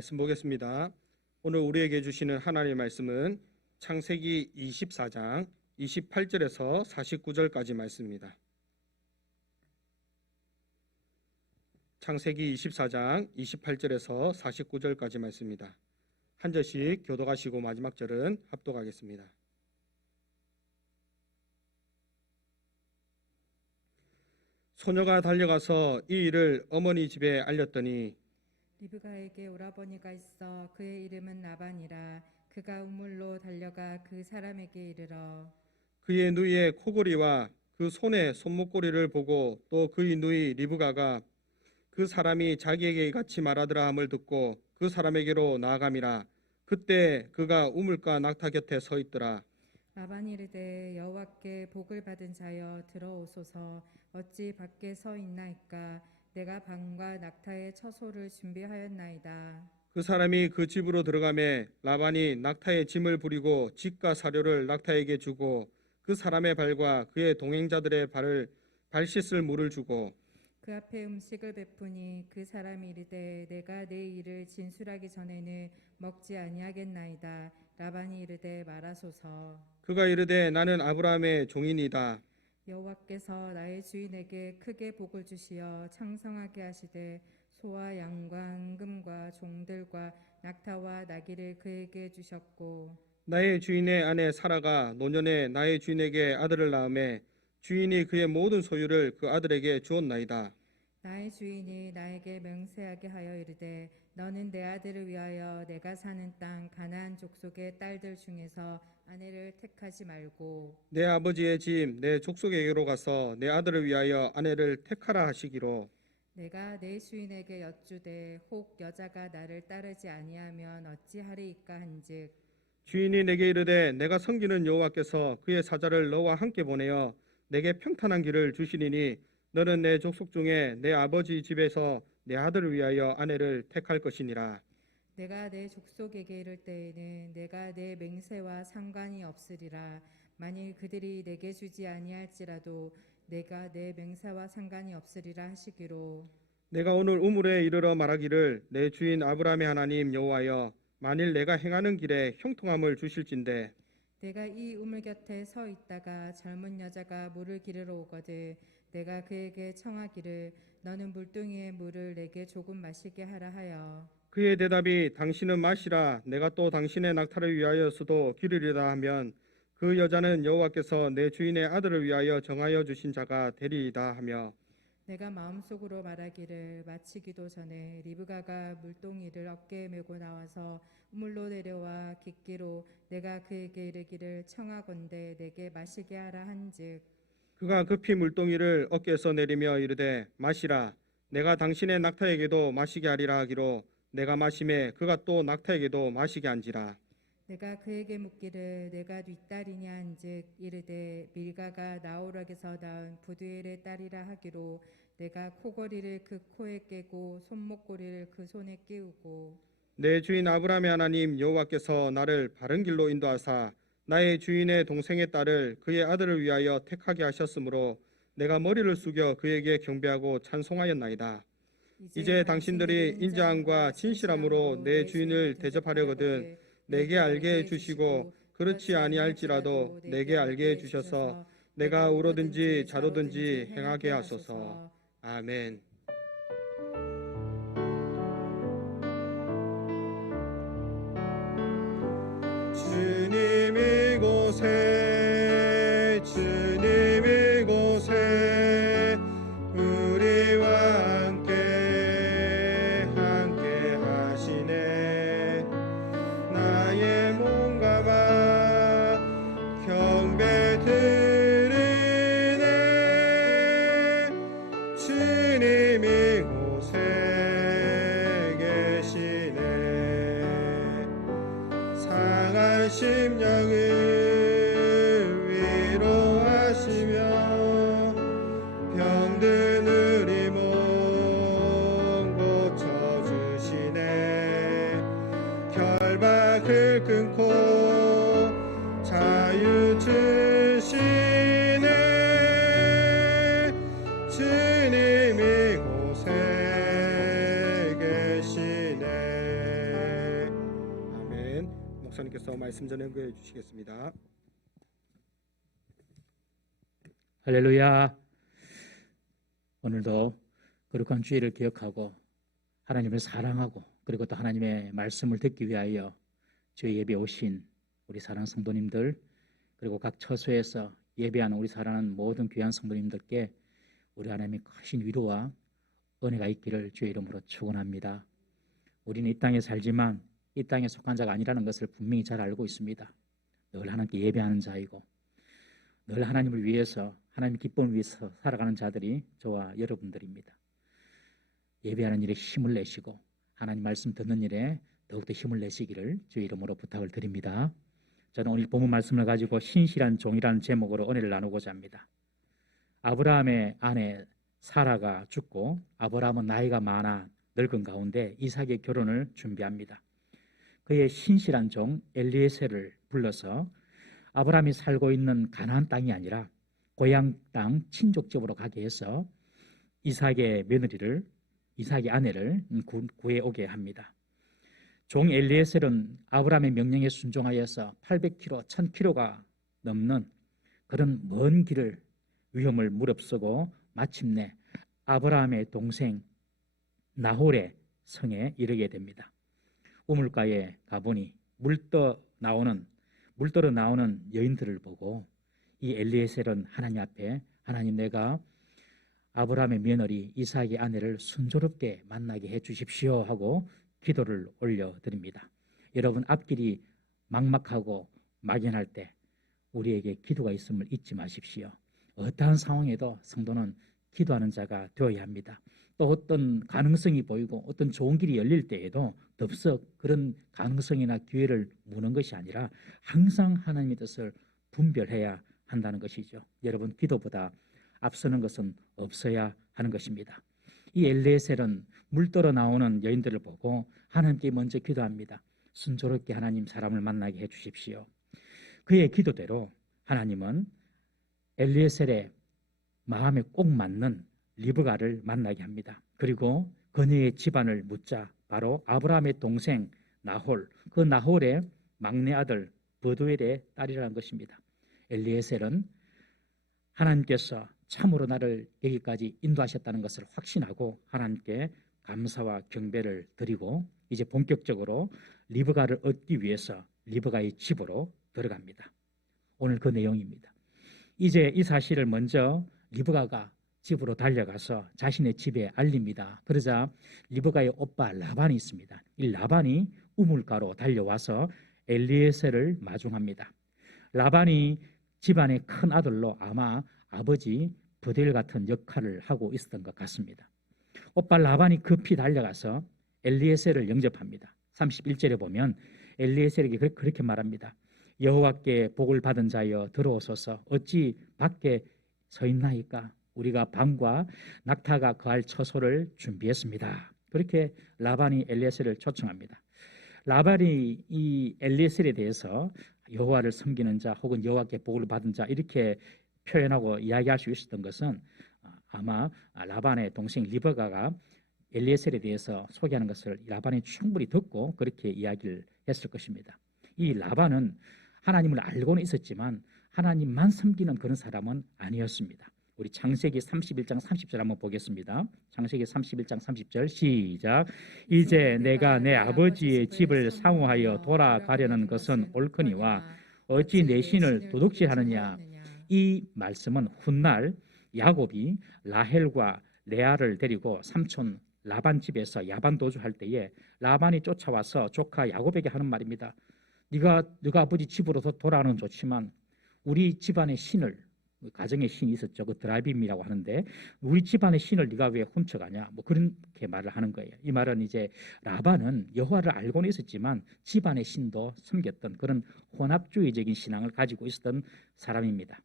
말씀 보겠습니다. 오늘 우리에게 주시는 하나님의 말씀은 창세기 24장 28절에서 49절까지 말씀입니다. 창세기 24장 28절에서 49절까지 말씀입니다. 한 절씩 교독하시고 마지막 절은 합독하겠습니다. 소녀가 달려가서 이 일을 어머니 집에 알렸더니 리브가에게 오라버니가 있어 그의 이름은 라반이라. 그가 우물로 달려가 그 사람에게 이르러 그의 누이의 코골이와 그 손의 손목고리를 보고 또 그의 누이 리브가가 그 사람이 자기에게 이같이 말하더라 함을 듣고 그 사람에게로 나아감이라. 그때 그가 우물가 낙타 곁에 서 있더라. 라반이 이르되 여호와께 복을 받은 자여 들어오소서. 어찌 밖에 서 있나이까. 내가 방과 낙타의 처소를 준비하였나이다. 그 사람이 그 집으로 들어가매 라반이 낙타의 짐을 부리고 집과 사료를 낙타에게 주고 그 사람의 발과 그의 동행자들의 발 씻을 물을 주고 그 앞에 음식을 베푸니 그 사람이 이르되 내가 내 일을 진술하기 전에는 먹지 아니하겠나이다. 라반이 이르되 말하소서. 그가 이르되 나는 아브라함의 종이니이다. 여호와께서 나의 주인에게 크게 복을 주시어 창성하게 하시되 소와 양과 은금과 종들과 낙타와 나귀를 그에게 주셨고 나의 주인의 아내 사라가 노년에 나의 주인에게 아들을 낳음에 주인이 그의 모든 소유를 그 아들에게 주었나이다. 나의 주인이 나에게 맹세하게 하여 이르되 너는 내 아들을 위하여 내가 사는 땅 가나안 족속의 딸들 중에서 아내를 택하지 말고 내 아버지의 집 내 족속에게로 가서 내 아들을 위하여 아내를 택하라 하시기로 내가 내 주인에게 여쭈되 혹 여자가 나를 따르지 아니하면 어찌하리이까 한즉 주인이 내게 이르되 내가 섬기는 여호와께서 그의 사자를 너와 함께 보내어 내게 평탄한 길을 주시리니 너는 내 족속 중에 내 아버지 집에서 내 아들을 위하여 아내를 택할 것이니라. 내가 내 족속에게 이를 때에는 내가 내 맹세와 상관이 없으리라. 만일 그들이 내게 주지 아니할지라도 내가 내 맹세와 상관이 없으리라 하시기로 내가 오늘 우물에 이르러 말하기를 내 주인 아브라함의 하나님 여호와여 만일 내가 행하는 길에 형통함을 주실진대 내가 이 우물 곁에 서 있다가 젊은 여자가 물을 기르러 오거든 내가 그에게 청하기를 너는 물동이의 물을 내게 조금 마시게 하라 하여 그의 대답이 당신은 마시라 내가 또 당신의 낙타를 위하여서도 기르리라 하면 그 여자는 여호와께서 내 주인의 아들을 위하여 정하여 주신 자가 되리이다 하며 내가 마음속으로 말하기를 마치기도 전에 리브가가 물동이를 어깨에 메고 나와서 우물로 내려와 깃기로 내가 그에게 이르기를 청하건대 내게 마시게 하라 한즉 그가 급히 물동이를 어깨에서 내리며 이르되 마시라 내가 당신의 낙타에게도 마시게 하리라 하기로 내가 마심에 그가 또 낙타에게도 마시게 한지라. 내가 그에게 묻기를 내가 네 딸이냐 한즉 이르되 밀가가 나홀락에서 낳은 부두엘의 딸이라 하기로 내가 코걸이를 그 코에 깨고 손목고리를 그 손에 끼우고 내 주인 아브라함의 하나님 여호와께서 나를 바른 길로 인도하사 나의 주인의 동생의 딸을 그의 아들을 위하여 택하게 하셨으므로 내가 머리를 숙여 그에게 경배하고 찬송하였나이다. 이제 당신들이 인자함과 진실함으로 내 주인을 대접하려거든 내게 알게 해주시고 그렇지 아니할지라도 내게 알게 해주셔서 내가 울어든지 자도든지 행하게 하소서. 아멘. 주님 이곳에 우리와 함께 하시네. 나의 몸과 마 경배 드리네. 주님 목사님께서 말씀 전해 주시겠습니다. 할렐루야. 오늘도 거룩한 주일을 기억하고 하나님을 사랑하고 그리고 또 하나님의 말씀을 듣기 위하여 주의 예배에 오신 우리 사랑하는 성도님들, 그리고 각 처소에서 예배하는 우리 사랑하는 모든 귀한 성도님들께 우리 하나님의 크신 위로와 은혜가 있기를 주의 이름으로 축원합니다. 우리는 이 땅에 살지만 이 땅에 속한 자가 아니라는 것을 분명히 잘 알고 있습니다. 늘 하나님께 예배하는 자이고 늘 하나님을 위해서, 하나님의 기쁨을 위해서 살아가는 자들이 저와 여러분들입니다. 예배하는 일에 힘을 내시고 하나님 말씀 듣는 일에 더욱더 힘을 내시기를 주의 이름으로 부탁을 드립니다. 저는 오늘 본문 말씀을 가지고 신실한 종이라는 제목으로 은혜를 나누고자 합니다. 아브라함의 아내 사라가 죽고 아브라함은 나이가 많아 늙은 가운데 이삭의 결혼을 준비합니다. 그의 신실한 종 엘리에셀을 불러서 아브라함이 살고 있는 가나안 땅이 아니라 고향 땅 친족 집으로 가게 해서 이삭의 며느리를, 이삭의 아내를 구해오게 합니다. 종 엘리에셀은 아브라함의 명령에 순종하여서 800km, 1000km가 넘는 그런 먼 길을 위험을 무릅쓰고 마침내 아브라함의 동생 나홀의 성에 이르게 됩니다. 우물가에 가보니 물떠 나오는 여인들을 보고 이 엘리에셀은 하나님 앞에, 하나님, 내가 아브라함의 며느리 이삭의 아내를 순조롭게 만나게 해 주십시오 하고 기도를 올려드립니다. 여러분, 앞길이 막막하고 막연할 때 우리에게 기도가 있음을 잊지 마십시오. 어떠한 상황에도 성도는 기도하는 자가 되어야 합니다. 또 어떤 가능성이 보이고 어떤 좋은 길이 열릴 때에도 덥석 그런 가능성이나 기회를 무는 것이 아니라 항상 하나님의 뜻을 분별해야 한다는 것이죠. 여러분, 기도보다 앞서는 것은 없어야 하는 것입니다. 이 엘리에셀은 물떠러 나오는 여인들을 보고 하나님께 먼저 기도합니다. 순조롭게 하나님 사람을 만나게 해 주십시오. 그의 기도대로 하나님은 엘리에셀의 마음에 꼭 맞는 리브가를 만나게 합니다. 그리고 그녀의 집안을 묻자 바로 아브라함의 동생 나홀, 그 나홀의 막내 아들 브두엘의 딸이라는 것입니다. 엘리에셀은 하나님께서 참으로 나를 여기까지 인도하셨다는 것을 확신하고 하나님께 감사와 경배를 드리고 이제 본격적으로 리브가를 얻기 위해서 리브가의 집으로 들어갑니다. 오늘 그 내용입니다. 이제 이 사실을 먼저 리브가가 집으로 달려가서 자신의 집에 알립니다. 그러자 리브가의 오빠 라반이 있습니다. 이 라반이 우물가로 달려와서 엘리에셀을 마중합니다. 라반이 집안의 큰 아들로 아마 아버지 브델 같은 역할을 하고 있었던 것 같습니다. 오빠 라반이 급히 달려가서 엘리에셀을 영접합니다. 31절에 보면 엘리에셀에게 그렇게 말합니다. 여호와께 복을 받은 자여 들어오소서. 어찌 밖에 서 있나이까? 우리가 방과 낙타가 거할 처소를 준비했습니다. 그렇게 라반이 엘리에셀을 초청합니다. 라반이 이 엘리에셀에 대해서 여호와를 섬기는 자 혹은 여호와께 복을 받은 자 이렇게 표현하고 이야기할 수 있었던 것은 아마 라반의 동생 리브가가 엘리에셀에 대해서 소개하는 것을 라반이 충분히 듣고 그렇게 이야기를 했을 것입니다. 이 라반은 하나님을 알고는 있었지만 하나님만 섬기는 그런 사람은 아니었습니다. 우리 창세기 31장 30절 한번 보겠습니다. 창세기 31장 30절 시작. 이제 내가 내 아버지의 집을 사모하여 돌아가려는 것은 옳거니와 어찌 내 신을 도둑질하느냐. 이 말씀은 훗날 야곱이 라헬과 레아를 데리고 삼촌 라반 집에서 야반 도주할 때에 라반이 쫓아와서 조카 야곱에게 하는 말입니다. 네가 아버지 집으로 돌아오는 좋지만 우리 집안의 신을, 가정의 신이 있었죠. 그 드라빔이라고 하는데 우리 집안의 신을 네가 왜 훔쳐가냐? 뭐 그렇게 말을 하는 거예요. 이 말은 이제 라반은 여호와를 알고는 있었지만 집안의 신도 섬겼던 그런 혼합주의적인 신앙을 가지고 있었던 사람입니다.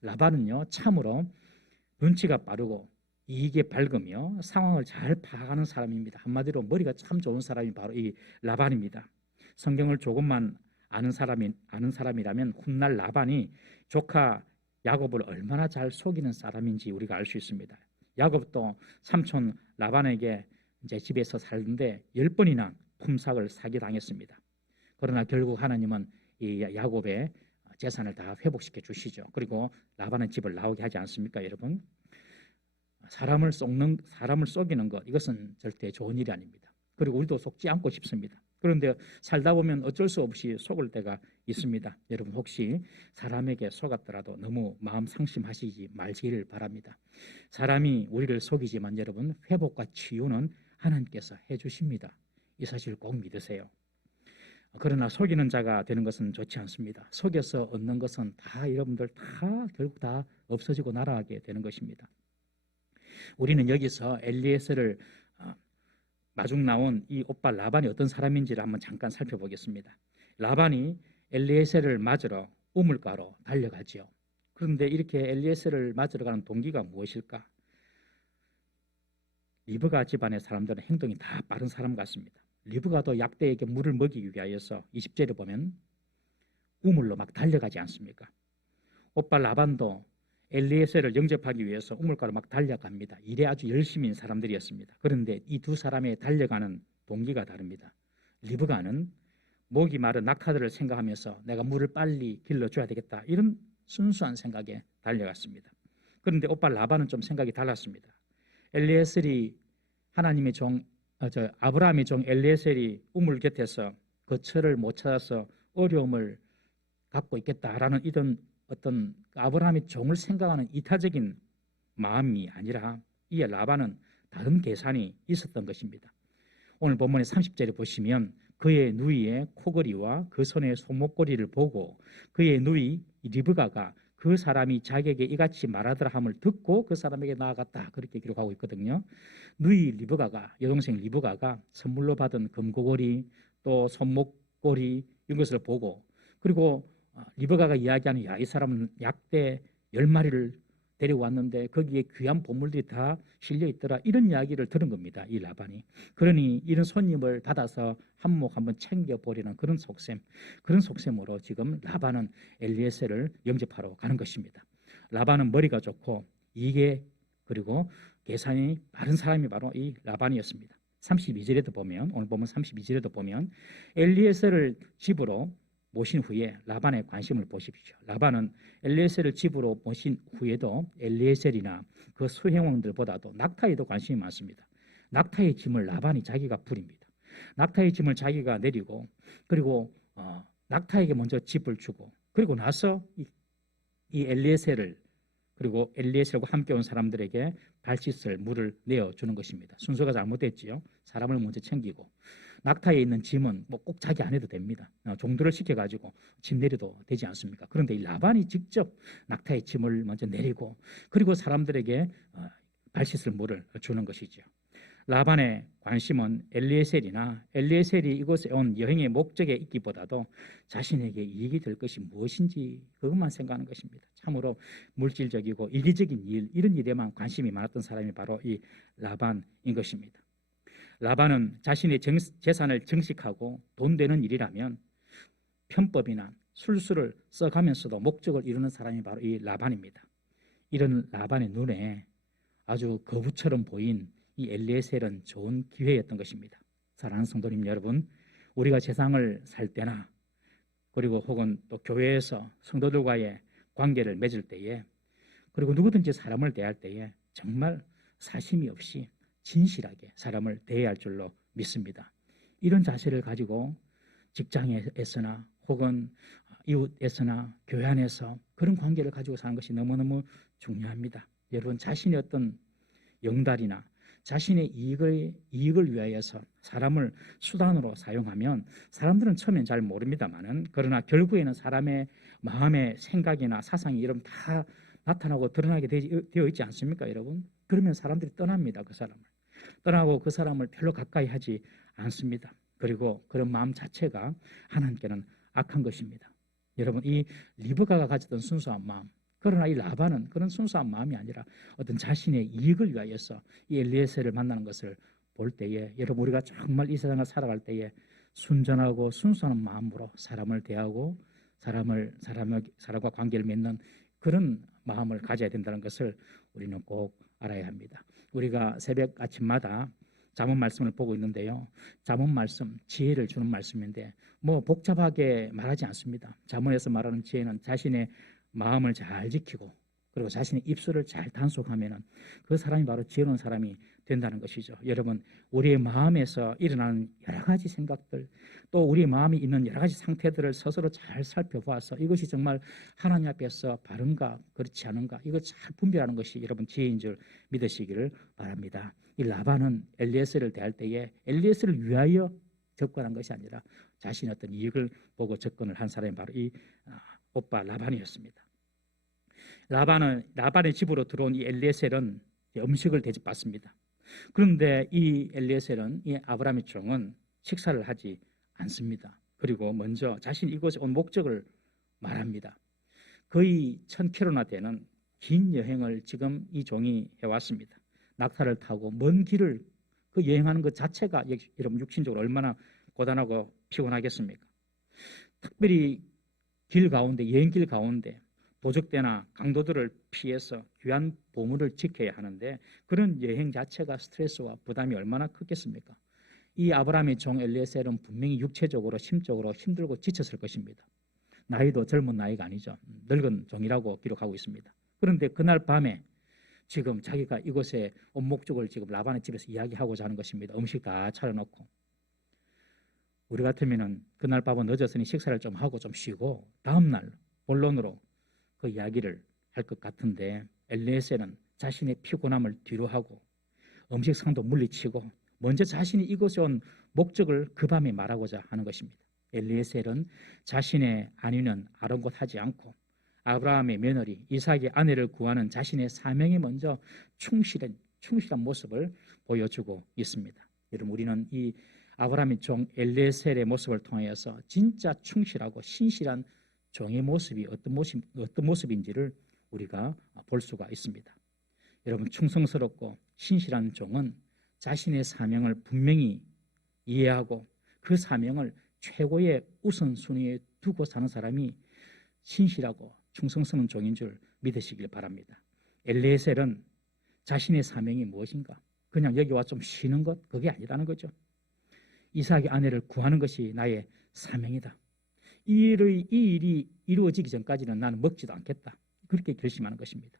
라반은요 참으로 눈치가 빠르고 이익에 밝으며 상황을 잘 파악하는 사람입니다. 한마디로 머리가 참 좋은 사람이 바로 이 라반입니다. 성경을 조금만 아는 사람이라면 훗날 라반이 조카 야곱을 얼마나 잘 속이는 사람인지 우리가 알 수 있습니다. 야곱도 삼촌 라반에게 이제 집에서 살는데 10번이나 품삯을 사기당했습니다. 그러나 결국 하나님은 이 야곱의 재산을 다 회복시켜 주시죠. 그리고 라반은 집을 나오게 하지 않습니까, 여러분? 사람을 속이는 것, 이것은 절대 좋은 일이 아닙니다. 그리고 우리도 속지 않고 싶습니다. 그런데 살다 보면 어쩔 수 없이 속을 때가 있습니다. 여러분 혹시 사람에게 속았더라도 너무 마음 상심하시지 말기를 바랍니다. 사람이 우리를 속이지만 여러분 회복과 치유는 하나님께서 해주십니다. 이 사실을 꼭 믿으세요. 그러나 속이는 자가 되는 것은 좋지 않습니다. 속여서 얻는 것은 다 여러분들 다 결국 다 없어지고 날아가게 되는 것입니다. 우리는 여기서 엘리에셀을 마중 나온 이 오빠 라반이 어떤 사람인지를 한번 잠깐 살펴보겠습니다. 라반이 엘리에셀을 맞으러 우물가로 달려가지요. 그런데 이렇게 엘리에셀을 맞으러 가는 동기가 무엇일까? 리브가 집안의 사람들은 행동이 다 빠른 사람 같습니다. 리브가도 약대에게 물을 먹이기 위하여서 20절에 보면 우물로 막 달려가지 않습니까? 오빠 라반도 엘리에셀을 영접하기 위해서 우물가로 막 달려갑니다. 일에 아주 열심인 사람들이었습니다. 그런데 이 두 사람의 달려가는 동기가 다릅니다. 리브가는 목이 마른 낙타들을 생각하면서 내가 물을 빨리 길러줘야 되겠다, 이런 순수한 생각에 달려갔습니다. 그런데 오빠 라반은 좀 생각이 달랐습니다. 엘리에셀이 하나님의 종, 아브라함의 종 엘리에셀이 우물 곁에서 거처를 못 찾아서 어려움을 갖고 있겠다라는 이런 어떤 아브라함의 종을 생각하는 이타적인 마음이 아니라 이에 라반은 다른 계산이 있었던 것입니다. 오늘 본문의 30절에 보시면 그의 누이의 코걸이와 그 손의 손목걸이를 보고 그의 누이 리브가가 그 사람이 자기에게 이같이 말하더라 함을 듣고 그 사람에게 나아갔다, 그렇게 기록하고 있거든요. 누이 리브가가, 여동생 리브가가 선물로 받은 금고걸이 또 손목걸이 이런 것을 보고, 그리고 리브가가 이야기하는 이 사람은 약대 10마리를 데려왔는데 거기에 귀한 보물들이 다 실려 있더라, 이런 이야기를 들은 겁니다, 이 라반이. 그러니 이런 손님을 받아서 한몫 한번 챙겨보려는 그런 속셈으로 지금 라반은 엘리에셀을 영접하러 가는 것입니다. 라반은 머리가 좋고 이게 그리고 계산이 빠른 사람이 바로 이 라반이었습니다. 32절에도 보면, 오늘 보면 32절에도 보면 엘리에셀을 집으로 모신 후에 라반의 관심을 보십시오. 라반은 엘리에셀을 집으로 모신 후에도 엘리에셀이나 그 수행원들보다도 낙타에도 관심이 많습니다. 낙타의 짐을 라반이 자기가 부립니다. 낙타의 짐을 자기가 내리고, 그리고 낙타에게 먼저 집을 주고, 그리고 나서 이 엘리에셀을, 그리고 엘리에셀과 함께 온 사람들에게 발 씻을 물을 내어주는 것입니다. 순서가 잘못됐지요. 사람을 먼저 챙기고, 낙타에 있는 짐은 뭐 꼭 자기 안 해도 됩니다. 종들을 시켜가지고 짐 내려도 되지 않습니까? 그런데 이 라반이 직접 낙타의 짐을 먼저 내리고, 그리고 사람들에게 발 씻을 물을 주는 것이죠. 라반의 관심은 엘리에셀이 이곳에 온 여행의 목적에 있기보다도 자신에게 이익이 될 것이 무엇인지 그것만 생각하는 것입니다. 참으로 물질적이고 이기적인 일, 이런 일에만 관심이 많았던 사람이 바로 이 라반인 것입니다. 라반은 자신의 재산을 증식하고 돈 되는 일이라면 편법이나 술수를 써가면서도 목적을 이루는 사람이 바로 이 라반입니다. 이런 라반의 눈에 아주 거부처럼 보인 이 엘리에셀은 좋은 기회였던 것입니다. 사랑하는 성도님 여러분, 우리가 세상을 살 때나 그리고 혹은 또 교회에서 성도들과의 관계를 맺을 때에, 그리고 누구든지 사람을 대할 때에 정말 사심이 없이 진실하게 사람을 대해야 할 줄로 믿습니다. 이런 자세를 가지고 직장에서나 혹은 이웃에서나 교회 안에서 그런 관계를 가지고 사는 것이 너무너무 중요합니다. 여러분, 자신의 어떤 영달이나 자신의 이익을 위하여서 사람을 수단으로 사용하면 사람들은 처음엔 잘 모릅니다만은, 그러나 결국에는 사람의 마음의 생각이나 사상이 이런 다 나타나고 드러나게 되어 있지 않습니까, 여러분? 그러면 사람들이 떠납니다. 그 사람을 떠나고 그 사람을 별로 가까이 하지 않습니다. 그리고 그런 마음 자체가 하나님께는 악한 것입니다. 여러분, 이 리브가가 가졌던 순수한 마음, 그러나 이 라반은 그런 순수한 마음이 아니라 어떤 자신의 이익을 위하여서 이 엘리에셀을 만나는 것을 볼 때에, 여러분, 우리가 정말 이 세상을 살아갈 때에 순전하고 순수한 마음으로 사람을 대하고 사람과 관계를 맺는 그런 마음을 가져야 된다는 것을 우리는 꼭 알아야 합니다. 우리가 새벽 아침마다 잠언 말씀을 보고 있는데요. 잠언 말씀, 지혜를 주는 말씀인데 뭐 복잡하게 말하지 않습니다. 잠언에서 말하는 지혜는 자신의 마음을 잘 지키고 그리고 자신의 입술을 잘 단속하면은 그 사람이 바로 지혜로운 사람이 된다는 것이죠. 여러분, 우리의 마음에서 일어나는 여러 가지 생각들, 또 우리의 마음이 있는 여러 가지 상태들을 스스로 잘 살펴보아서 이것이 정말 하나님 앞에서 바른가 그렇지 않은가 이걸 잘 분별하는 것이 여러분 지혜인 줄 믿으시기를 바랍니다. 이 라반은 엘리에셀을 대할 때에 엘리에셀을 위하여 접근한 것이 아니라 자신의 어떤 이익을 보고 접근을 한 사람이 바로 이 오빠 라반이었습니다. 라반의 집으로 들어온 이 엘리에셀은 음식을 대접받습니다. 그런데 이 엘리에셀은 이 아브라함의 종은 식사를 하지 않습니다. 그리고 먼저 자신이 이곳에 온 목적을 말합니다. 거의 1000km나 되는 긴 여행을 지금 이 종이 해왔습니다. 낙타를 타고 먼 길을 그 여행하는 것 자체가 여러분 육신적으로 얼마나 고단하고 피곤하겠습니까? 특별히 여행길 가운데 도적대나 강도들을 피해서 귀한 보물을 지켜야 하는데 그런 여행 자체가 스트레스와 부담이 얼마나 크겠습니까? 이 아브라함의 종 엘리에셀은 분명히 육체적으로 심적으로 힘들고 지쳤을 것입니다. 나이도 젊은 나이가 아니죠. 늙은 종이라고 기록하고 있습니다. 그런데 그날 밤에 지금 자기가 이곳에 온 목적을 지금 라반의 집에서 이야기하고자 하는 것입니다. 음식 다 차려놓고 우리 같으면은 그날 밤은 늦었으니 식사를 좀 하고 좀 쉬고 다음날 본론으로 그 이야기를 할 것 같은데 엘리에셀은 자신의 피곤함을 뒤로하고 음식상도 물리치고 먼저 자신이 이곳에 온 목적을 그 밤에 말하고자 하는 것입니다. 엘리에셀은 자신의 아내는 아랑곳하지 않고 아브라함의 며느리 이삭의 아내를 구하는 자신의 사명에 먼저 충실한 모습을 보여주고 있습니다. 여러분, 우리는 이 아브라함의 종 엘리에셀의 모습을 통해서 진짜 충실하고 신실한 종의 모습이 어떤 모습인지를 우리가 볼 수가 있습니다. 여러분, 충성스럽고 신실한 종은 자신의 사명을 분명히 이해하고 그 사명을 최고의 우선순위에 두고 사는 사람이 신실하고 충성스러운 종인 줄 믿으시길 바랍니다. 엘리에셀은 자신의 사명이 무엇인가? 그냥 여기 와 좀 쉬는 것? 그게 아니라는 거죠. 이삭의 아내를 구하는 것이 나의 사명이다. 이 일이 이루어지기 전까지는 나는 먹지도 않겠다. 그렇게 결심하는 것입니다.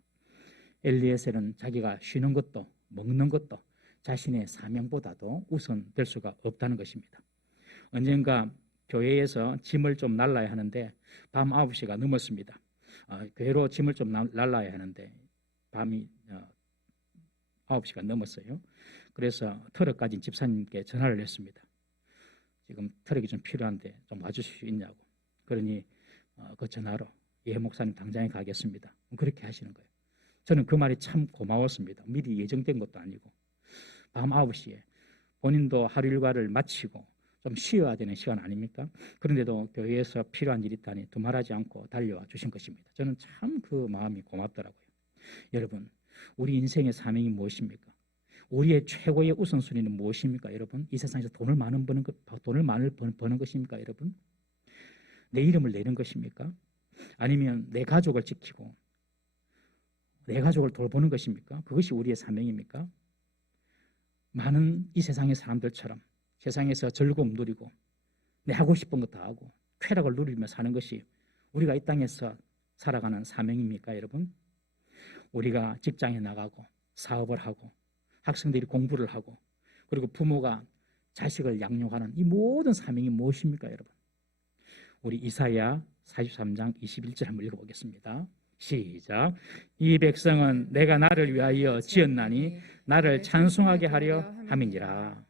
엘리에셀은 자기가 쉬는 것도 먹는 것도 자신의 사명보다도 우선될 수가 없다는 것입니다. 언젠가 교회에서 짐을 좀 날라야 하는데 밤 9시가 넘었습니다. 교회로 짐을 좀 날라야 하는데 밤이 9시가 넘었어요. 그래서 트럭 가진 집사님께 전화를 했습니다. 지금 트럭이 좀 필요한데 좀 와주실 수 있냐고. 그러니 그 전화로 예 목사님 당장에 가겠습니다. 그렇게 하시는 거예요. 저는 그 말이 참 고마웠습니다. 미리 예정된 것도 아니고 밤 9시에 본인도 하루 일과를 마치고 좀 쉬어야 되는 시간 아닙니까? 그런데도 교회에서 필요한 일이 있다니 두말하지 않고 달려와 주신 것입니다. 저는 참 그 마음이 고맙더라고요. 여러분, 우리 인생의 사명이 무엇입니까? 우리의 최고의 우선순위는 무엇입니까, 여러분? 이 세상에서 돈을 많이 버는 것입니까, 여러분? 내 이름을 내는 것입니까? 아니면 내 가족을 지키고 내 가족을 돌보는 것입니까? 그것이 우리의 사명입니까? 많은 이 세상의 사람들처럼 세상에서 즐거움 누리고 내 하고 싶은 것 다 하고 쾌락을 누리며 사는 것이 우리가 이 땅에서 살아가는 사명입니까, 여러분? 우리가 직장에 나가고 사업을 하고 학생들이 공부를 하고 그리고 부모가 자식을 양육하는 이 모든 사명이 무엇입니까, 여러분? 우리 이사야 43장 21절 한번 읽어보겠습니다. 시작. 이 백성은 내가 나를 위하여 지었나니 나를 찬송하게 하려 함이니라.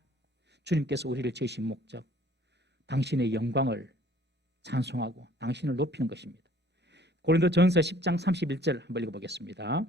주님께서 우리를 지으신 목적, 당신의 영광을 찬송하고 당신을 높이는 것입니다. 고린도전서 10장 31절 한번 읽어보겠습니다.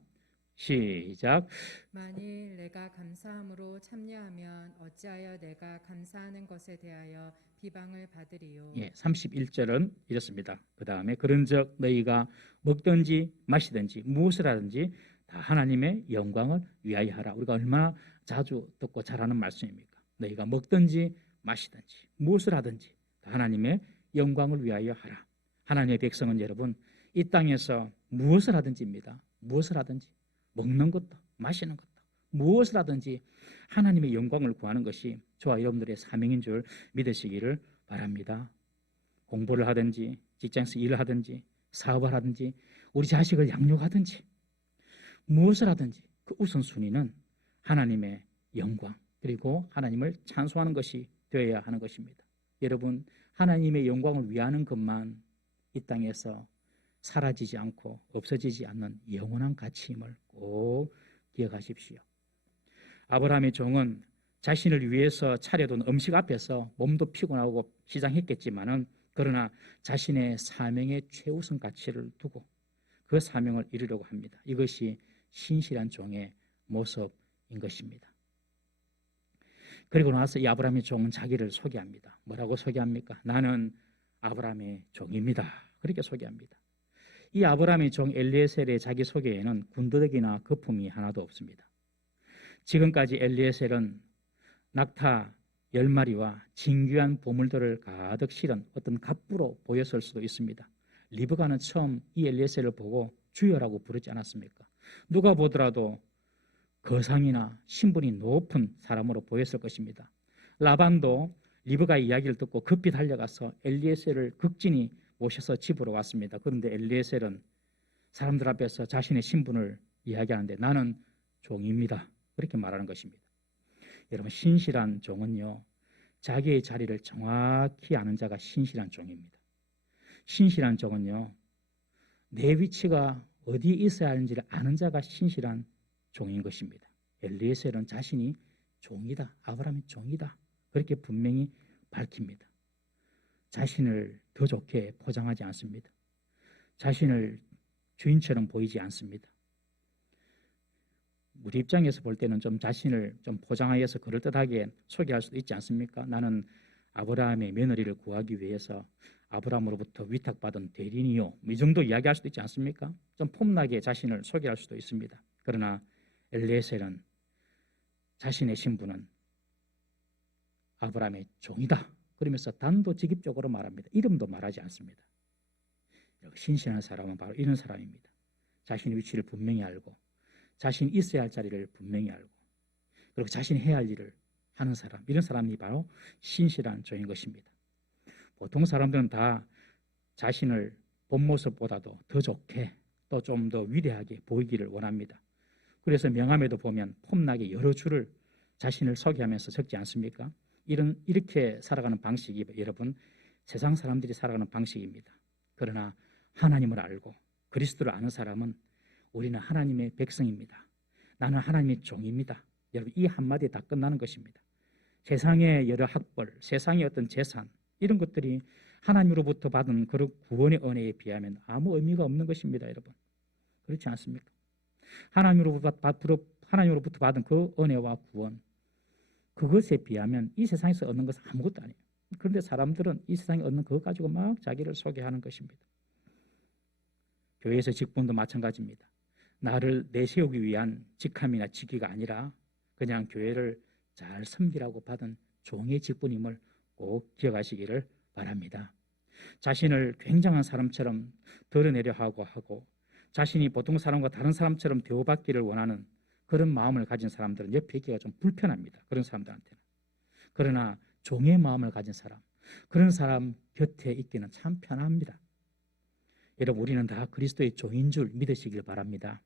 시작. 만일 내가 감사함으로 참여하면 어찌하여 내가 감사하는 것에 대하여 비방을 받으리요. 31절은 이렇습니다. 그 다음에 그런즉 너희가 먹든지 마시든지 무엇을 하든지 다 하나님의 영광을 위하여 하라. 우리가 얼마나 자주 듣고 잘하는 말씀입니까? 너희가 먹든지 마시든지 무엇을 하든지 다 하나님의 영광을 위하여 하라. 하나님의 백성은 여러분 이 땅에서 무엇을 하든지입니다. 무엇을 하든지 먹는 것도 마시는 것도 무엇을 하든지 하나님의 영광을 구하는 것이 저와 여러분들의 사명인 줄 믿으시기를 바랍니다. 공부를 하든지 직장에서 일을 하든지 사업을 하든지 우리 자식을 양육하든지 무엇을 하든지 그 우선순위는 하나님의 영광 그리고 하나님을 찬송하는 것이 되어야 하는 것입니다. 여러분, 하나님의 영광을 위하는 것만 이 땅에서 사라지지 않고 없어지지 않는 영원한 가치임을 꼭 기억하십시오. 아브라함의 종은 자신을 위해서 차려둔 음식 앞에서 몸도 피곤하고 시장했겠지만은 그러나 자신의 사명의 최우선 가치를 두고 그 사명을 이루려고 합니다. 이것이 신실한 종의 모습인 것입니다. 그리고 나서 이 아브라함의 종은 자기를 소개합니다. 뭐라고 소개합니까? 나는 아브라함의 종입니다. 그렇게 소개합니다. 이 아브라함의 종 엘리에셀의 자기소개에는 군더더기나 거품이 하나도 없습니다. 지금까지 엘리에셀은 낙타 10마리와 진귀한 보물들을 가득 실은 어떤 갑부로 보였을 수도 있습니다. 리브가는 처음 이 엘리에셀을 보고 주여라고 부르지 않았습니까? 누가 보더라도 거상이나 신분이 높은 사람으로 보였을 것입니다. 라반도 리브가의 이야기를 듣고 급히 달려가서 엘리에셀을 극진히 모셔서 집으로 왔습니다. 그런데 엘리에셀은 사람들 앞에서 자신의 신분을 이야기하는데 나는 종입니다. 그렇게 말하는 것입니다. 여러분, 신실한 종은요, 자기의 자리를 정확히 아는 자가 신실한 종입니다. 신실한 종은요, 내 위치가 어디에 있어야 하는지를 아는 자가 신실한 종인 것입니다. 엘리에셀은 자신이 종이다, 아브라함의 종이다, 그렇게 분명히 밝힙니다. 자신을 더 좋게 포장하지 않습니다. 자신을 주인처럼 보이지 않습니다. 우리 입장에서 볼 때는 좀 자신을 좀 포장하여서 그럴듯하게 소개할 수도 있지 않습니까? 나는 아브라함의 며느리를 구하기 위해서 아브라함으로부터 위탁받은 대리인이요, 이 정도 이야기할 수도 있지 않습니까? 좀 폼나게 자신을 소개할 수도 있습니다. 그러나 엘리에셀은 자신의 신분은 아브라함의 종이다 그러면서 단도직입적으로 말합니다. 이름도 말하지 않습니다. 신실한 사람은 바로 이런 사람입니다. 자신의 위치를 분명히 알고 자신이 있어야 할 자리를 분명히 알고 그리고 자신이 해야 할 일을 하는 사람, 이런 사람이 바로 신실한 종인 것입니다. 보통 사람들은 다 자신을 본 모습보다도 더 좋게 또 좀 더 위대하게 보이기를 원합니다. 그래서 명함에도 보면 폼나게 여러 줄을 자신을 소개하면서 적지 않습니까? 이렇게 살아가는 방식이 여러분 세상 사람들이 살아가는 방식입니다. 그러나 하나님을 알고 그리스도를 아는 사람은 우리는 하나님의 백성입니다. 나는 하나님의 종입니다. 여러분, 이 한마디에 다 끝나는 것입니다. 세상의 여러 학벌, 세상의 어떤 재산 이런 것들이 하나님으로부터 받은 그런 구원의 은혜에 비하면 아무 의미가 없는 것입니다. 여러분, 그렇지 않습니까? 하나님으로부터 받은 그 은혜와 구원, 그것에 비하면 이 세상에서 얻는 것은 아무것도 아니에요. 그런데 사람들은 이 세상에 얻는 그것 가지고 막 자기를 소개하는 것입니다. 교회에서 직분도 마찬가지입니다. 나를 내세우기 위한 직함이나 직위가 아니라 그냥 교회를 잘 섬기라고 받은 종의 직분임을 꼭 기억하시기를 바랍니다. 자신을 굉장한 사람처럼 드러내려 하고 자신이 보통 사람과 다른 사람처럼 대우받기를 원하는 그런 마음을 가진 사람들은 옆에 있기가 좀 불편합니다. 그런 사람들한테는. 그러나 종의 마음을 가진 사람, 그런 사람 곁에 있기는 참 편합니다. 여러분, 우리는 다 그리스도의 종인 줄 믿으시길 바랍니다.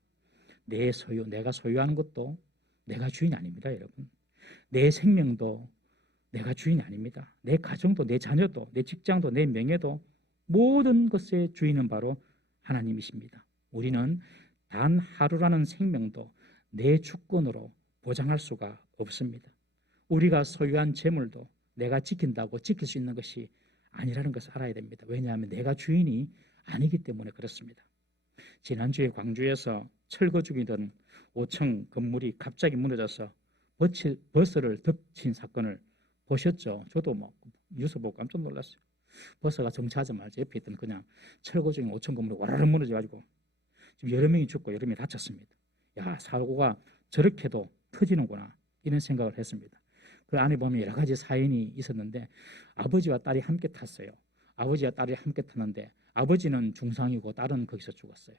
내가 소유하는 것도 내가 주인이 아닙니다. 여러분, 내 생명도 내가 주인이 아닙니다. 내 가정도, 내 자녀도, 내 직장도, 내 명예도 모든 것의 주인은 바로 하나님이십니다. 우리는 단 하루라는 생명도 내 주권으로 보장할 수가 없습니다. 우리가 소유한 재물도 내가 지킨다고 지킬 수 있는 것이 아니라는 것을 알아야 됩니다. 왜냐하면 내가 주인이 아니기 때문에 그렇습니다. 지난주에 광주에서 철거 중이던 5층 건물이 갑자기 무너져서 버스를 덮친 사건을 보셨죠? 저도 뉴스 보고 깜짝 놀랐어요. 버스가 정차하자마자 옆에 있던 그냥 철거 중인 5층 건물이 와라락 무너져가지고 지금 여러 명이 죽고 여러 명이 다쳤습니다. 야, 사고가 저렇게도 터지는구나 이런 생각을 했습니다. 그 안에 보면 여러 가지 사연이 있었는데 아버지와 딸이 함께 탔어요. 아버지와 딸이 함께 탔는데 아버지는 중상이고 딸은 거기서 죽었어요.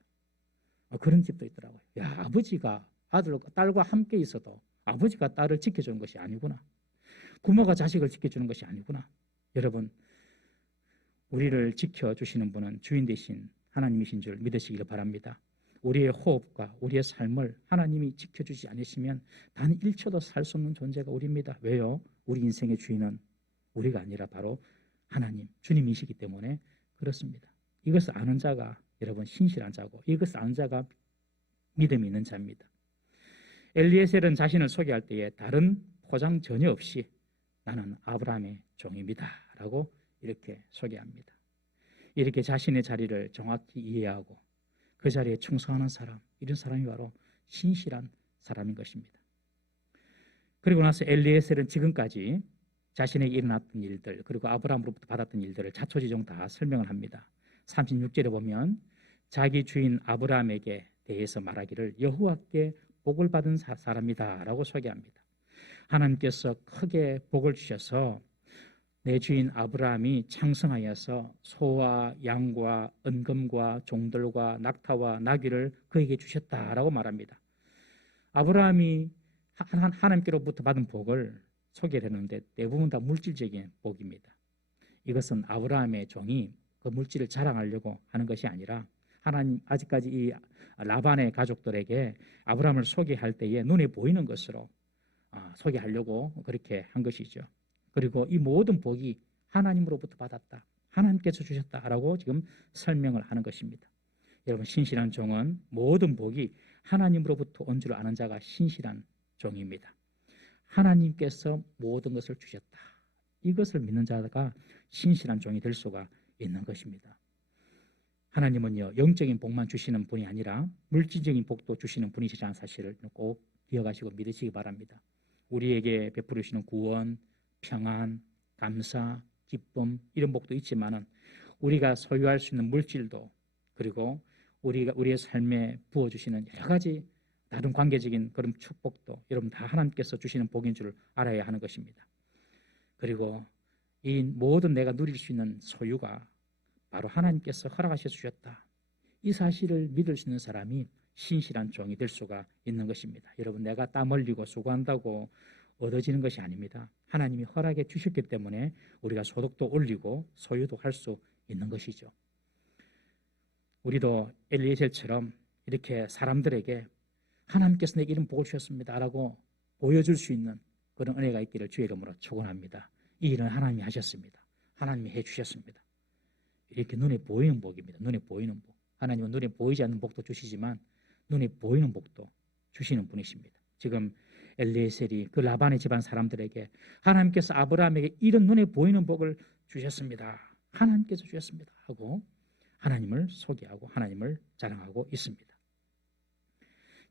그런 집도 있더라고요. 야, 아버지가 딸과 함께 있어도 아버지가 딸을 지켜주는 것이 아니구나. 부모가 자식을 지켜주는 것이 아니구나. 여러분, 우리를 지켜주시는 분은 주인 되신 하나님이신 줄 믿으시기를 바랍니다. 우리의 호흡과 우리의 삶을 하나님이 지켜주지 않으시면 단 1초도 살 수 없는 존재가 우리입니다. 왜요? 우리 인생의 주인은 우리가 아니라 바로 하나님, 주님이시기 때문에 그렇습니다. 이것을 아는 자가 여러분 신실한 자고, 이것을 아는 자가 믿음이 있는 자입니다. 엘리에셀은 자신을 소개할 때에 다른 포장 전혀 없이 나는 아브라함의 종입니다 라고 이렇게 소개합니다. 이렇게 자신의 자리를 정확히 이해하고 그 자리에 충성하는 사람, 이런 사람이 바로 신실한 사람인 것입니다. 그리고 나서 엘리에셀은 지금까지 자신에게 일어났던 일들, 그리고 아브라함으로부터 받았던 일들을 자초지종 다 설명을 합니다. 36절에 보면 자기 주인 아브라함에게 대해서 말하기를 여호와께 복을 받은 사람이다 라고 소개합니다. 하나님께서 크게 복을 주셔서 내 주인 아브라함이 창성하여서 소와 양과 은금과 종들과 낙타와 나귀를 그에게 주셨다라고 말합니다. 아브라함이 하나님께로부터 받은 복을 소개를 했는데 대부분 다 물질적인 복입니다. 이것은 아브라함의 종이 그 물질을 자랑하려고 하는 것이 아니라 하나님 아직까지 이 라반의 가족들에게 아브라함을 소개할 때에 눈에 보이는 것으로 소개하려고 그렇게 한 것이죠. 그리고 이 모든 복이 하나님으로부터 받았다, 하나님께서 주셨다라고 지금 설명을 하는 것입니다. 여러분, 신실한 종은 모든 복이 하나님으로부터 온 줄 아는 자가 신실한 종입니다. 하나님께서 모든 것을 주셨다, 이것을 믿는 자가 신실한 종이 될 수가 있는 것입니다. 하나님은요, 영적인 복만 주시는 분이 아니라 물질적인 복도 주시는 분이시라는 사실을 꼭 기억하시고 믿으시기 바랍니다. 우리에게 베풀으시는 구원, 평안, 감사, 기쁨, 이런 복도 있지만은 우리가 소유할 수 있는 물질도, 그리고 우리의 삶에 부어주시는 여러 가지 다른 관계적인 그런 축복도 여러분 다 하나님께서 주시는 복인 줄 알아야 하는 것입니다. 그리고 이 모든 내가 누릴 수 있는 소유가 바로 하나님께서 허락하셔 주셨다, 이 사실을 믿을 수 있는 사람이 신실한 종이 될 수가 있는 것입니다. 여러분, 내가 땀 흘리고 수고한다고 얻어지는 것이 아닙니다. 하나님이 허락해 주셨기 때문에 우리가 소득도 올리고 소유도 할 수 있는 것이죠. 우리도 엘리에셀처럼 이렇게 사람들에게 하나님께서 내게 이런 복을 주셨습니다 라고 보여줄 수 있는 그런 은혜가 있기를 주의 이름으로 축원합니다. 이 일은 하나님이 하셨습니다. 하나님이 해주셨습니다. 이렇게 눈에 보이는 복입니다. 눈에 보이는 복. 하나님은 눈에 보이지 않는 복도 주시지만 눈에 보이는 복도 주시는 분이십니다. 지금 엘리에셀이 그 라반의 집안 사람들에게 하나님께서 아브라함에게 이런 눈에 보이는 복을 주셨습니다, 하나님께서 주셨습니다 하고 하나님을 소개하고 하나님을 자랑하고 있습니다.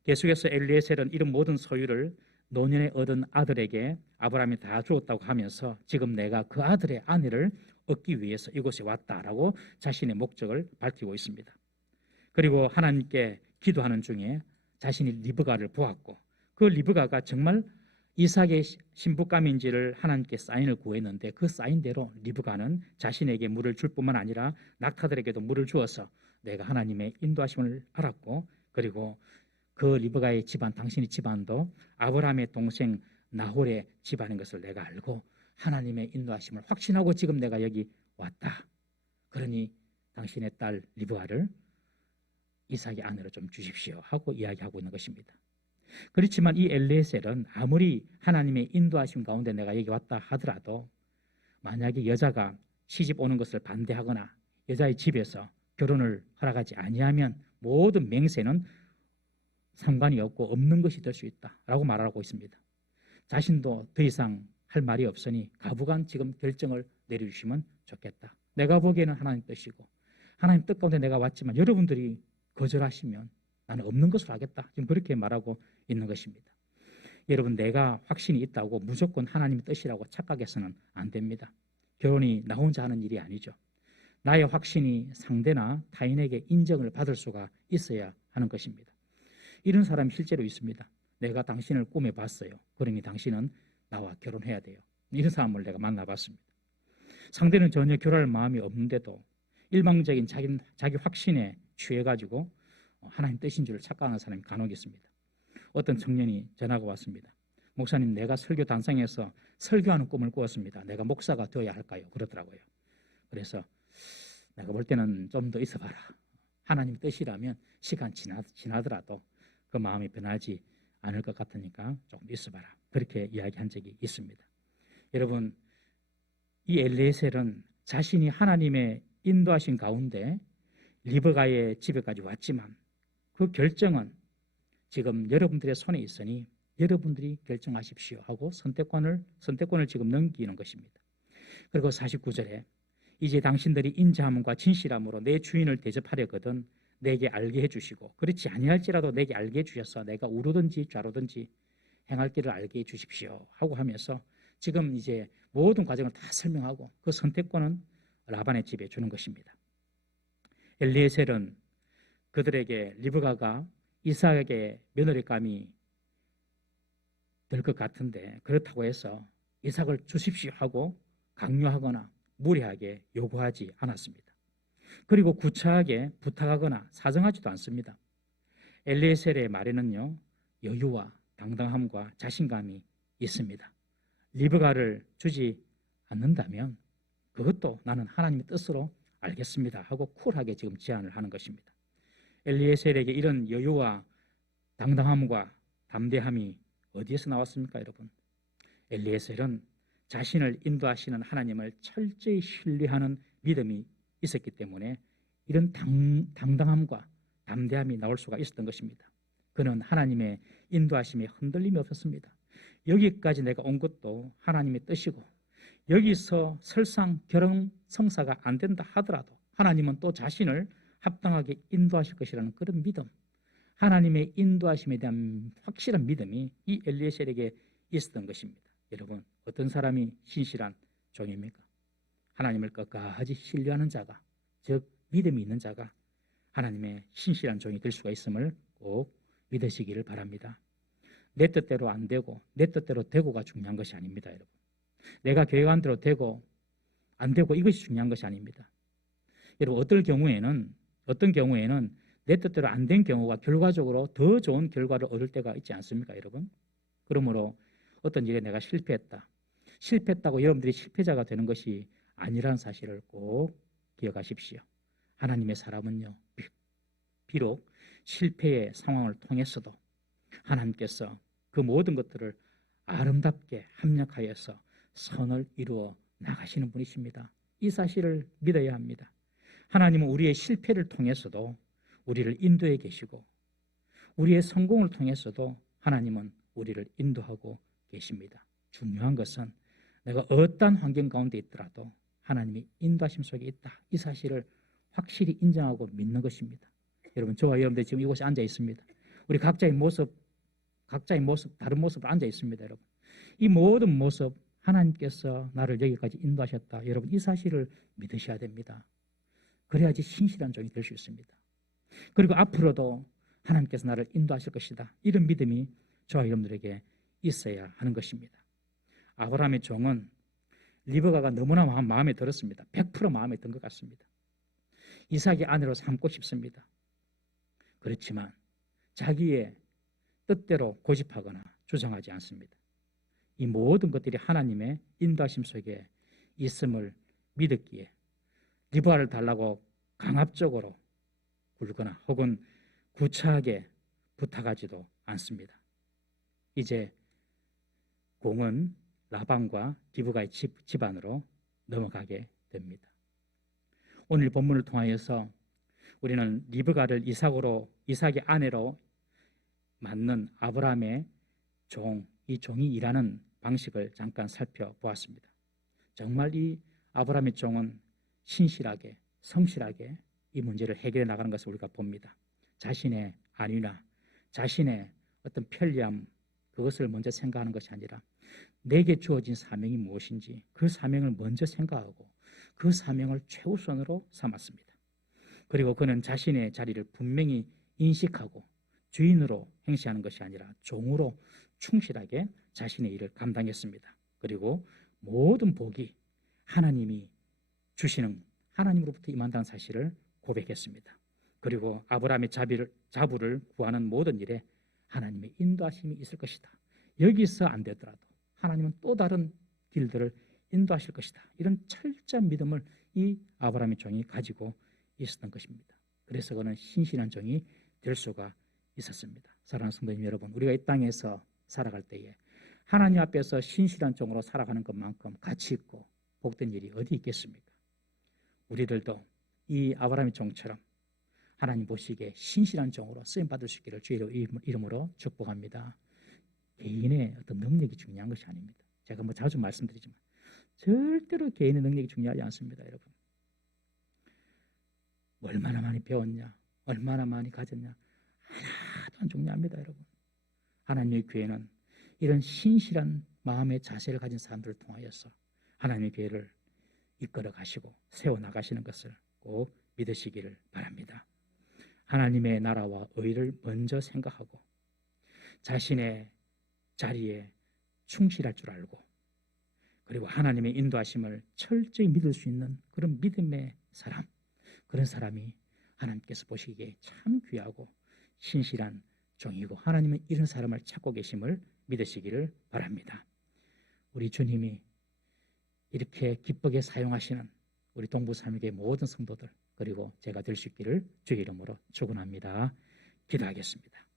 계속해서 엘리에셀은 이런 모든 소유를 노년에 얻은 아들에게 아브라함이 다 주었다고 하면서 지금 내가 그 아들의 아내를 얻기 위해서 이곳에 왔다라고 자신의 목적을 밝히고 있습니다. 그리고 하나님께 기도하는 중에 자신이 리브가를 보았고 그 리브가가 정말 이삭의 신부감인지를 하나님께 사인을 구했는데 그 사인대로 리브가는 자신에게 물을 줄 뿐만 아니라 낙타들에게도 물을 주어서 내가 하나님의 인도하심을 알았고, 그리고 그 리브가의 집안, 당신의 집안도 아브라함의 동생 나홀의 집안인 것을 내가 알고 하나님의 인도하심을 확신하고 지금 내가 여기 왔다. 그러니 당신의 딸 리브가를 이삭의 아내로 좀 주십시오 하고 이야기하고 있는 것입니다. 그렇지만 이 엘리에셀은 아무리 하나님의 인도하심 가운데 내가 여기 왔다 하더라도 만약에 여자가 시집 오는 것을 반대하거나 여자의 집에서 결혼을 허락하지 아니하면 모든 맹세는 상관이 없는 것이 될 수 있다라고 말하고 있습니다. 자신도 더 이상 할 말이 없으니 가부간 지금 결정을 내려주시면 좋겠다. 내가 보기에는 하나님 뜻이고 하나님 뜻 가운데 내가 왔지만 여러분들이 거절하시면 나는 없는 것으로 하겠다. 지금 그렇게 말하고 있는 것입니다. 여러분, 내가 확신이 있다고 무조건 하나님의 뜻이라고 착각해서는 안 됩니다. 결혼이 나 혼자 하는 일이 아니죠. 나의 확신이 상대나 타인에게 인정을 받을 수가 있어야 하는 것입니다. 이런 사람이 실제로 있습니다. 내가 당신을 꿈에 봤어요. 그러니 당신은 나와 결혼해야 돼요. 이런 사람을 내가 만나봤습니다. 상대는 전혀 결혼할 마음이 없는데도 일방적인 자기 확신에 취해가지고 하나님 뜻인 줄 착각하는 사람이 간혹 있습니다. 어떤 청년이 전화가 왔습니다. 목사님, 내가 설교 단상에서 설교하는 꿈을 꾸었습니다. 내가 목사가 되어야 할까요? 그러더라고요. 그래서 내가 볼 때는 좀 더 있어봐라. 하나님 뜻이라면 시간 지나더라도 그 마음이 변하지 않을 것 같으니까 조금 있어봐라. 그렇게 이야기한 적이 있습니다. 여러분, 이 엘리에셀은 자신이 하나님의 인도하신 가운데 리브가의 집에까지 왔지만 그 결정은 지금 여러분들의 손에 있으니 여러분들이 결정하십시오 하고 선택권을 지금 넘기는 것입니다. 그리고 49절에 이제 당신들이 인자함과 진실함으로 내 주인을 대접하려거든 내게 알게 해주시고 그렇지 아니할지라도 내게 알게 해주셔서 내가 우르든지 좌로든지 행할 길을 알게 해주십시오 하고 하면서 지금 이제 모든 과정을 다 설명하고 그 선택권은 라반의 집에 주는 것입니다. 엘리에셀은 그들에게 리브가가 이삭에게 며느리감이 될 것 같은데 그렇다고 해서 이삭을 주십시오 하고 강요하거나 무리하게 요구하지 않았습니다. 그리고 구차하게 부탁하거나 사정하지도 않습니다. 엘리에셀의 말에는요, 여유와 당당함과 자신감이 있습니다. 리브가를 주지 않는다면 그것도 나는 하나님의 뜻으로 알겠습니다 하고 쿨하게 지금 제안을 하는 것입니다. 엘리에셀에게 이런 여유와 당당함과 담대함이 어디에서 나왔습니까, 여러분? 엘리에셀은 자신을 인도하시는 하나님을 철저히 신뢰하는 믿음이 있었기 때문에 이런 당당함과 담대함이 나올 수가 있었던 것입니다. 그는 하나님의 인도하심에 흔들림이 없었습니다. 여기까지 내가 온 것도 하나님의 뜻이고 여기서 설상 결혼 성사가 안 된다 하더라도 하나님은 또 자신을 합당하게 인도하실 것이라는 그런 믿음, 하나님의 인도하심에 대한 확실한 믿음이 이 엘리에셀에게 있었던 것입니다. 여러분, 어떤 사람이 신실한 종입니까? 하나님을 끝까지 신뢰하는 자가, 즉 믿음이 있는 자가 하나님의 신실한 종이 될 수가 있음을 꼭 믿으시기를 바랍니다. 내 뜻대로 안 되고 내 뜻대로 되고가 중요한 것이 아닙니다, 여러분. 내가 계획한 대로 되고 안 되고 이것이 중요한 것이 아닙니다. 여러분, 어떤 경우에는 내 뜻대로 안 된 경우가 결과적으로 더 좋은 결과를 얻을 때가 있지 않습니까, 여러분? 그러므로 어떤 일에 내가 실패했다고 여러분들이 실패자가 되는 것이 아니라는 사실을 꼭 기억하십시오. 하나님의 사람은요, 비록 실패의 상황을 통해서도 하나님께서 그 모든 것들을 아름답게 합력하여서 선을 이루어 나가시는 분이십니다. 이 사실을 믿어야 합니다. 하나님은 우리의 실패를 통해서도 우리를 인도해 계시고 우리의 성공을 통해서도 하나님은 우리를 인도하고 계십니다. 중요한 것은 내가 어떠한 환경 가운데 있더라도 하나님이 인도하심 속에 있다. 이 사실을 확실히 인정하고 믿는 것입니다. 여러분, 저와 여러분들 지금 이곳에 앉아 있습니다. 우리 각자의 모습, 다른 모습으로 앉아 있습니다, 여러분. 이 모든 모습, 하나님께서 나를 여기까지 인도하셨다. 여러분, 이 사실을 믿으셔야 됩니다. 그래야지 신실한 종이 될 수 있습니다. 그리고 앞으로도 하나님께서 나를 인도하실 것이다. 이런 믿음이 저와 여러분들에게 있어야 하는 것입니다. 아브라함의 종은 리브가가 너무나 마음에 들었습니다. 100% 마음에 든 것 같습니다. 이삭의 아내로 삼고 싶습니다. 그렇지만 자기의 뜻대로 고집하거나 주장하지 않습니다. 이 모든 것들이 하나님의 인도하심 속에 있음을 믿었기에 리브가를 달라고 강압적으로 굴거나 혹은 구차하게 부탁하지도 않습니다. 이제 공은 라반과 리브가의 집안으로 넘어가게 됩니다. 오늘 본문을 통하여서 우리는 리브가를 이삭의 아내로 맞는 아브라함의 이 종이 일하는 방식을 잠깐 살펴보았습니다. 정말 이 아브라함의 종은 신실하게, 성실하게 이 문제를 해결해 나가는 것을 우리가 봅니다. 자신의 안위나 자신의 어떤 편리함, 그것을 먼저 생각하는 것이 아니라 내게 주어진 사명이 무엇인지 그 사명을 먼저 생각하고 그 사명을 최우선으로 삼았습니다. 그리고 그는 자신의 자리를 분명히 인식하고 주인으로 행시하는 것이 아니라 종으로 충실하게 자신의 일을 감당했습니다. 그리고 모든 복이 하나님이 주시는 하나님으로부터 임한다는 사실을 고백했습니다. 그리고 아브라함의 자부를 구하는 모든 일에 하나님의 인도하심이 있을 것이다. 여기서 안 되더라도 하나님은 또 다른 길들을 인도하실 것이다. 이런 철저한 믿음을 이 아브라함의 종이 가지고 있었던 것입니다. 그래서 그는 신실한 종이 될 수가 있었습니다. 사랑하는 성도님 여러분, 우리가 이 땅에서 살아갈 때에 하나님 앞에서 신실한 종으로 살아가는 것만큼 가치 있고 복된 일이 어디 있겠습니까? 우리들도 이 아브라함의 종처럼 하나님 보시기에 신실한 종으로 쓰임받을 수 있기를 주의 이름으로 축복합니다. 개인의 어떤 능력이 중요한 것이 아닙니다. 제가 뭐 자주 말씀드리지만 절대로 개인의 능력이 중요하지 않습니다. 여러분, 얼마나 많이 배웠냐, 얼마나 많이 가졌냐 하나도 안 중요합니다. 여러분, 하나님의 교회는 이런 신실한 마음의 자세를 가진 사람들을 통하여서 하나님의 교회를 이끌어 가시고 세워나가시는 것을 꼭 믿으시기를 바랍니다. 하나님의 나라와 의를 먼저 생각하고 자신의 자리에 충실할 줄 알고 그리고 하나님의 인도하심을 철저히 믿을 수 있는 그런 믿음의 사람, 그런 사람이 하나님께서 보시기에 참 귀하고 신실한 종이고 하나님은 이런 사람을 찾고 계심을 믿으시기를 바랍니다. 우리 주님이 이렇게 기쁘게 사용하시는 우리 동부삼위교회 모든 성도들 그리고 제가 될 수 있기를 주의 이름으로 축원합니다. 기도하겠습니다.